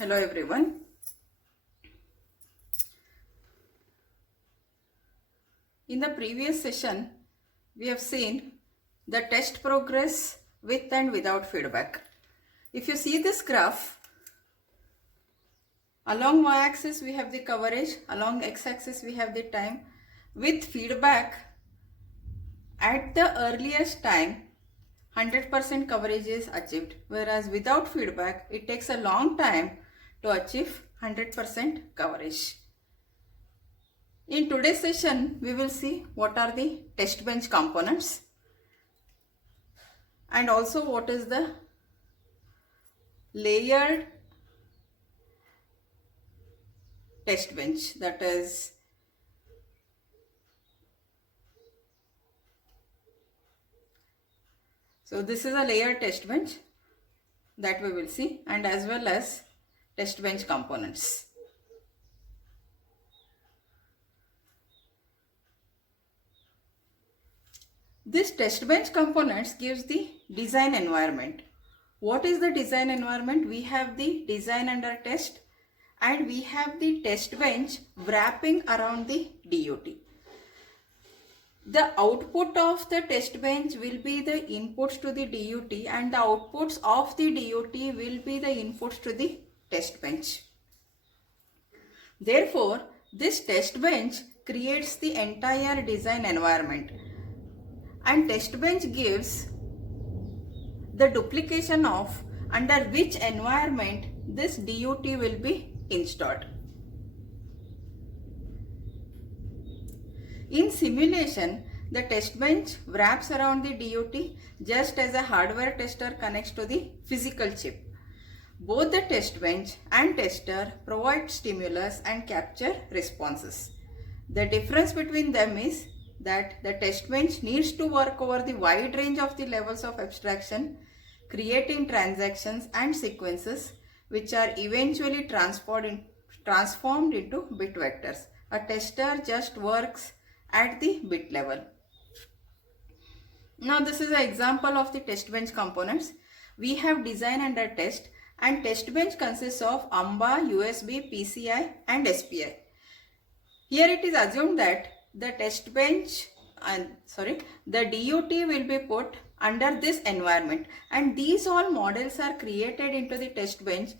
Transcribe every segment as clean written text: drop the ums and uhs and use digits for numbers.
Hello everyone. In the previous session, we have seen the test progress with and without feedback. If you see this graph, along y-axis we have the coverage, along x-axis we have the time. With feedback, at the earliest time, 100% coverage is achieved, whereas without feedback, it takes a long time to achieve 100% coverage. In today's session, we will see what are the test bench components and also what is the layered test bench, that is so this is a layered test bench that we will see, and as well as test bench components. This test bench components gives the design environment. What is the design environment? We have the design under test and we have the test bench wrapping around the DUT. The output of the test bench will be the inputs to the DUT and the outputs of the DUT will be the inputs to the test bench. Therefore, this test bench creates the entire design environment, and test bench gives the duplication of under which environment this DUT will be installed. In simulation, the test bench wraps around the DUT just as a hardware tester connects to the physical chip. Both the test bench and tester provide stimulus and capture responses. The difference between them is that the test bench needs to work over the wide range of the levels of abstraction, creating transactions and sequences which are eventually transformed into bit vectors. A tester just works at the bit level. Now this is an example of the test bench components. We have design under test, and test bench consists of AMBA, USB, PCI and SPI. Here it is assumed that the test bench the DUT will be put under this environment, and these all models are created into the test bench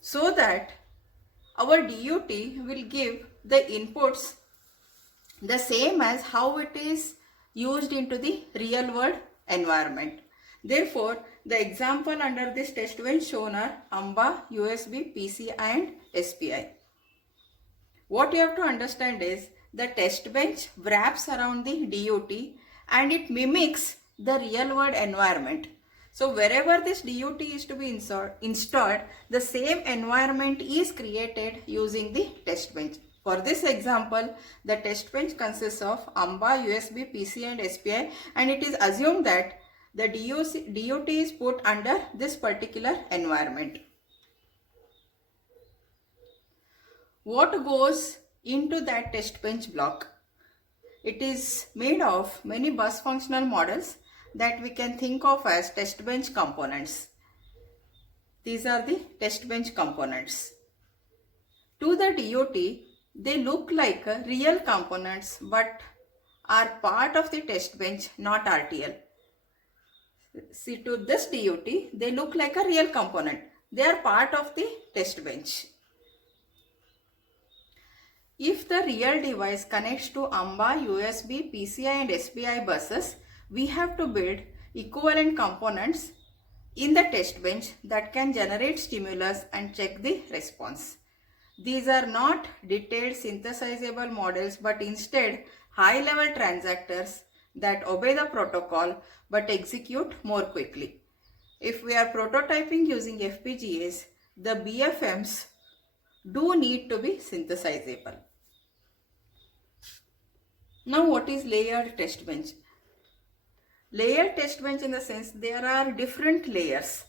so that our DUT will give the inputs the same as how it is used into the real world environment. Therefore, the example under this test bench shown are AMBA, USB, PCI and SPI. What you have to understand is the test bench wraps around the DUT and it mimics the real world environment. So wherever this DUT is to be installed, the same environment is created using the test bench. For this example, the test bench consists of AMBA, USB, PCI and SPI, and it is assumed that the DUT is put under this particular environment. What goes into that test bench block? It is made of many bus functional models that we can think of as test bench components. These are the test bench components. To the DUT, they look like real components but are part of the test bench, not RTL. See, to this DUT, they look like a real component. They are part of the test bench. If the real device connects to AMBA, USB, PCI and SPI buses, we have to build equivalent components in the test bench that can generate stimulus and check the response. These are not detailed synthesizable models but instead high-level transactors that obey the protocol but execute more quickly. If we are prototyping using FPGAs, the BFMs do need to be synthesizable. Now what is layered test bench? Layered test bench in the sense there are different layers.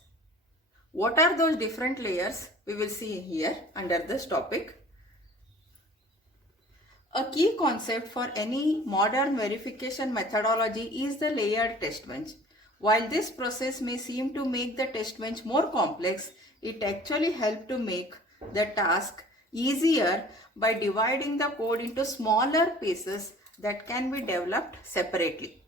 What are those different layers? We will see here under this topic. A key concept for any modern verification methodology is the layered test bench. While this process may seem to make the test bench more complex, it actually helps to make the task easier by dividing the code into smaller pieces that can be developed separately.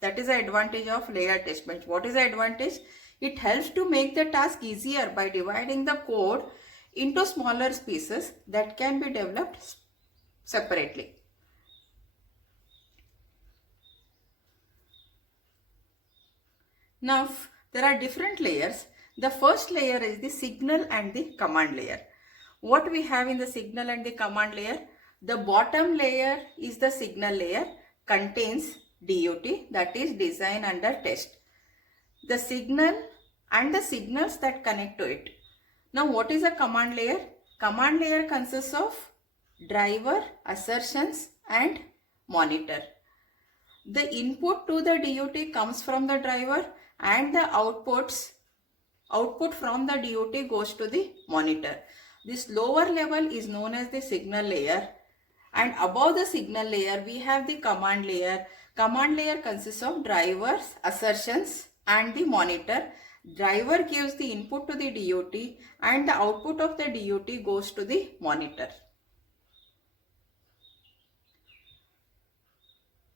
That is the advantage of layered test bench. What is the advantage? It helps to make the task easier by dividing the code into smaller pieces that can be developed separately. Now, there are different layers. The first layer is the signal and the command layer. What we have in the signal and the command layer? The bottom layer is the signal layer, contains DUT, that is design under test. The signal and the signals that connect to it. Now, what is a command layer? Command layer consists of driver, assertions and monitor. The input to the DUT comes from the driver and the output from the DUT goes to the monitor. This lower level is known as the signal layer, and above the signal layer we have the command layer. Command layer consists of drivers, assertions and the monitor. Driver gives the input to the DUT and the output of the DUT goes to the monitor.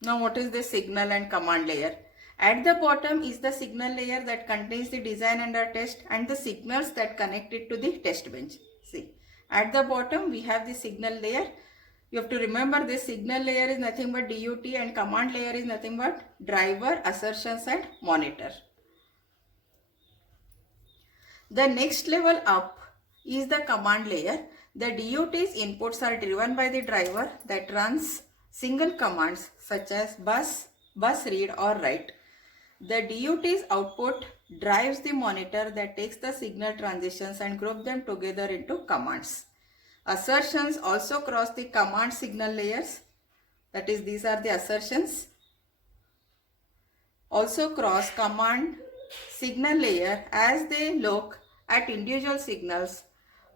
Now, what is the signal and command layer? At the bottom is the signal layer that contains the design under test and the signals that connect it to the test bench. See, at the bottom we have the signal layer. You have to remember this signal layer is nothing but DUT and command layer is nothing but driver, assertions and monitor. The next level up is the command layer. The DUT's inputs are driven by the driver that runs single commands such as bus, read or write. The DUT's output drives the monitor that takes the signal transitions and group them together into commands. Assertions also cross the command signal layers, that is these are the assertions. Also cross command signal layer as they look at individual signals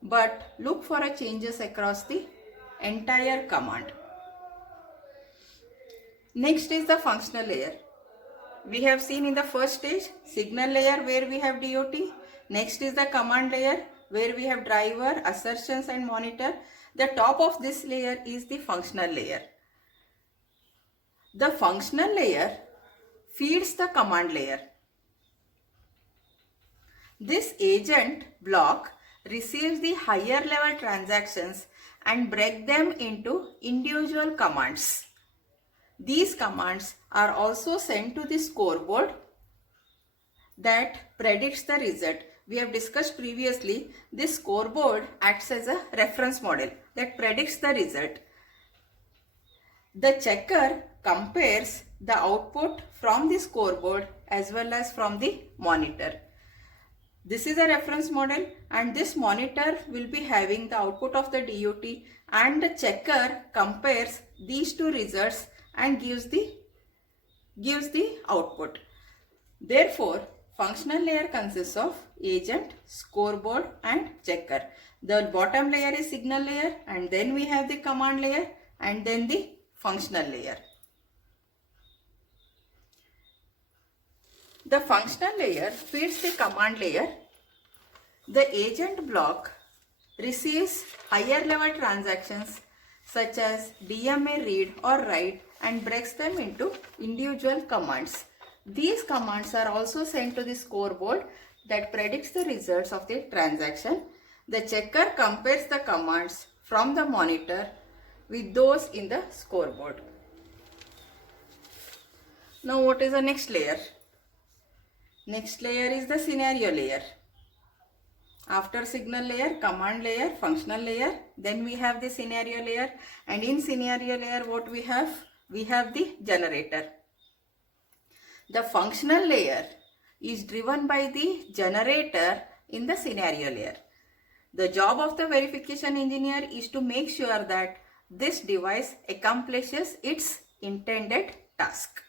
but look for a changes across the entire command. Next is the functional layer. We have seen in the first stage signal layer where we have DUT. Next is the command layer where we have driver, assertions and monitor. The top of this layer is the functional layer. The functional layer feeds the command layer. This agent block receives the higher level transactions and break them into individual commands. These commands are also sent to the scoreboard that predicts the result. We have discussed previously, this scoreboard acts as a reference model that predicts the result. The checker compares the output from the scoreboard as well as from the monitor. This is a reference model and this monitor will be having the output of the DUT and the checker compares these two results and gives the output. Therefore, functional layer consists of agent, scoreboard and checker. The bottom layer is signal layer and then we have the command layer and then the functional layer. The functional layer feeds the command layer. The agent block receives higher level transactions such as DMA read or write and breaks them into individual commands. These commands are also sent to the scoreboard that predicts the results of the transaction. The checker compares the commands from the monitor with those in the scoreboard. Now, what is the next layer? Next layer is the scenario layer. After signal layer, command layer, functional layer, then we have the scenario layer, and in scenario layer what we have? We have the generator. The functional layer is driven by the generator in the scenario layer. The job of the verification engineer is to make sure that this device accomplishes its intended task.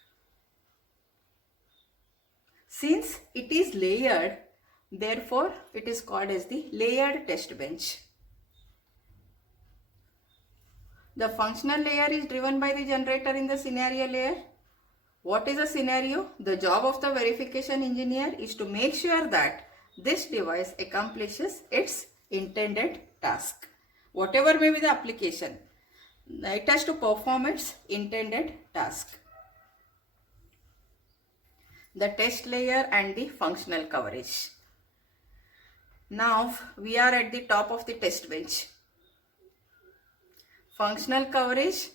Since it is layered, therefore it is called as the layered test bench. The functional layer is driven by the generator in the scenario layer. What is the scenario? The job of the verification engineer is to make sure that this device accomplishes its intended task. Whatever may be the application, it has to perform its intended task. The test layer and the functional coverage. Now we are at the top of the test bench. Functional coverage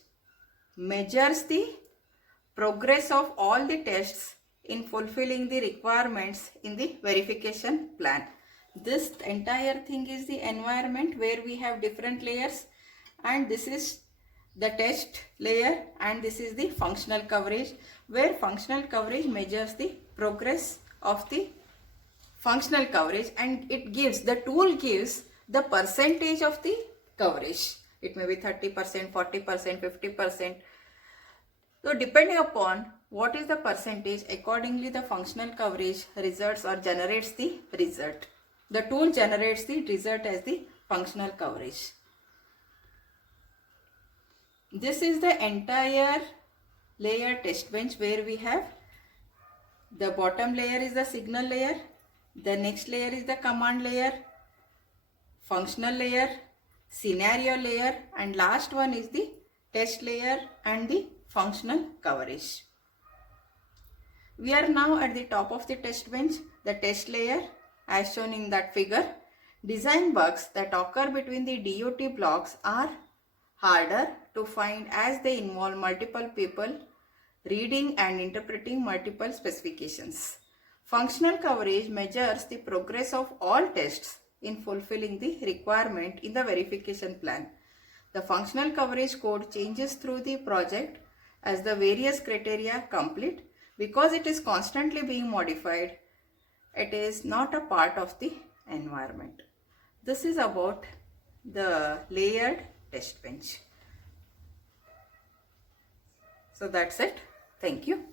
measures the progress of all the tests in fulfilling the requirements in the verification plan. This entire thing is the environment where we have different layers, and this is the test layer, and this is the functional coverage, where functional coverage measures the progress of the functional coverage, and the tool gives the percentage of the coverage. It may be 30%, 40%, 50%. So depending upon what is the percentage, accordingly the functional coverage results or generates the result. The tool generates the result as the functional coverage. This is the entire layer test bench, where we have the bottom layer is the signal layer, the next layer is the command layer, functional layer, scenario layer, and last one is the test layer and the functional coverage. We are now at the top of the test bench, the test layer as shown in that figure. Design bugs that occur between the DOT blocks are harder to find as they involve multiple people reading and interpreting multiple specifications. Functional coverage measures the progress of all tests in fulfilling the requirement in the verification plan. The functional coverage code changes through the project as the various criteria complete. Because it is constantly being modified, it is not a part of the environment. This is about the layered test bench. So that's it. Thank you.